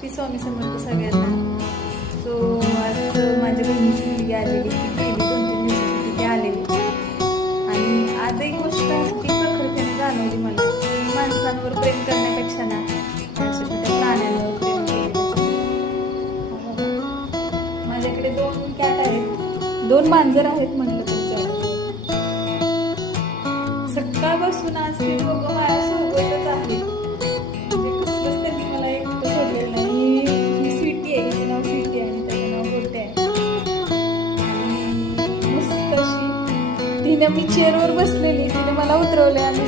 ती स्वामी समर्थ सगळ्यांना. सो आज माझ्या बहिणीची मुलगी आलेली, ती गेली 2-3 दिवसाची ती आलेली. आणि आज एक गोष्ट ती प्रखरतेने जाणवली मला, माणसांवर प्रेम करण्यापेक्षा ना त्या प्राण्यांवर प्रेम केलं. माझ्याकडे 2 कॅट आहेत, 2 मांजर आहेत म्हटलं तुमच्याकडे. सकाळपासून आज ते दोघं माझ्यासोबतच आहेत. म्हणजे कसलंच त्यांनी मला एकटं सोडलेलं नाही. ही स्वीटी आहे, हिचं नाव स्वीटी आहे आणि त्याचं नाव गोटे आहे. आणि मस्त अशी तिने, मी चेअरवर बसलेली, तिने मला उतरवले आणि